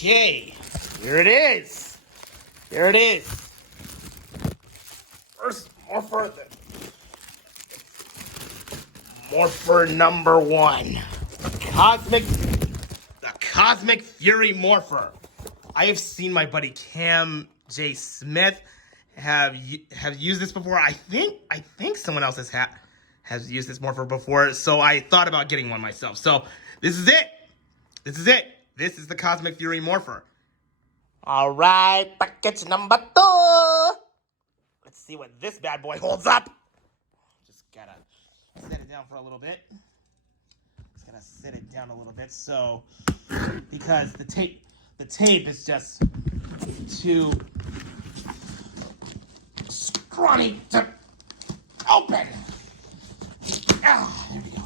Okay, here it is. Here it is. First Morpher number one. The Cosmic Fury Morpher. I have seen my buddy Cam J. Smith have used this before. I think someone else has used this morpher before, so I thought about getting one myself. So this is it. This is the Cosmic Fury Morpher. All right, package number 2. Let's see what this bad boy holds up. Just gotta set it down for a little bit. Just gotta sit it down a little bit, so because the tape is just too scrawny to open. Ah, there we go.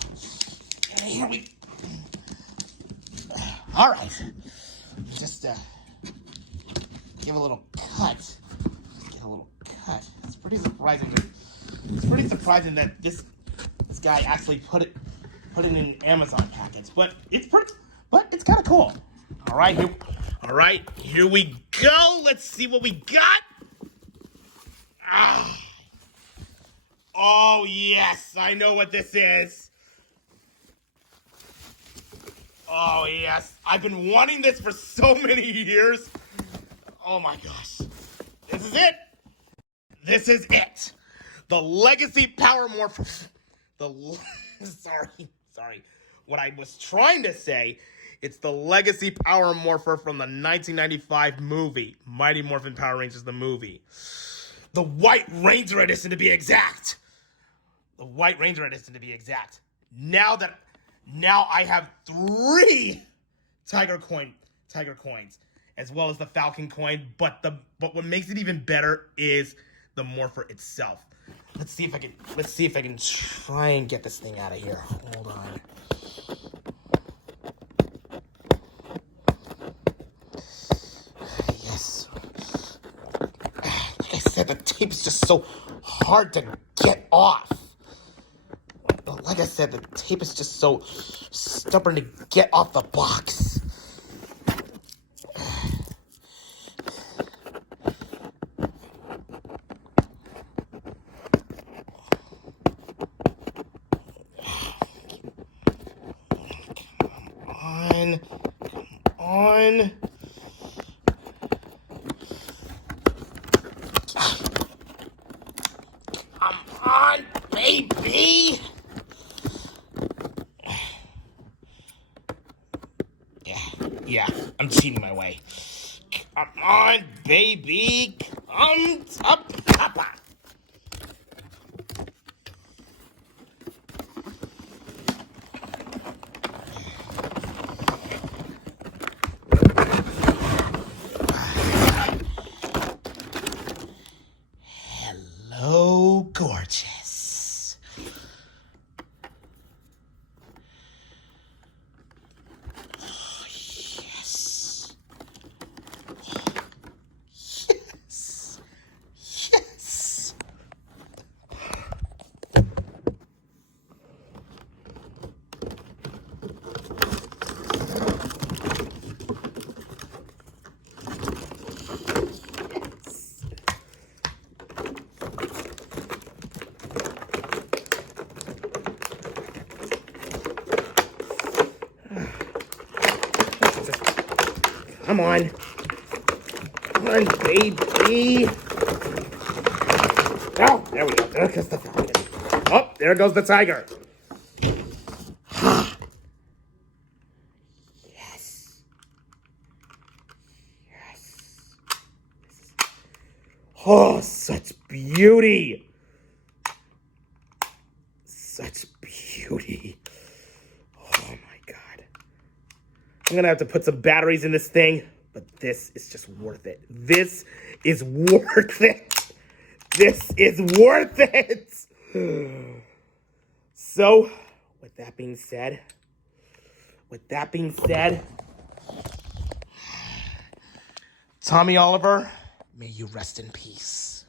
And here we. All right, just give a little cut. Get a little cut. It's pretty surprising. It's pretty surprising that this guy actually put it in an Amazon package, but it's kind of cool. All right, here we go. Let's see what we got. Ah. Oh yes, I know what this is. Oh yes, I've been wanting this for so many years. Oh my gosh, this is it. This is it. The Legacy Power Morpher. Sorry. What I was trying to say, it's the Legacy Power Morpher from the 1995 movie, Mighty Morphin Power Rangers, the movie. The White Ranger edition to be exact. Now I have 3 Tiger coins, as well as the Falcon coin. But what makes it even better is the morpher itself. Let's see if I can try and get this thing out of here. Hold on. Yes. Like I said, the tape is just so hard to get off. Like I said, the tape is just so stubborn to get off the box. Come on. Come on, baby. Yeah, I'm cheating my way. Come on, baby. Come up, Papa. Hello, gorgeous. Yes. Come on, baby. Oh, there we go. There goes the Falcon. Oh, there goes the Tiger. Yes. Oh, such beauty. Oh my God. I'm gonna have to put some batteries in this thing, but this is just worth it. This is worth it. So, with that being said, Tommy Oliver, may you rest in peace.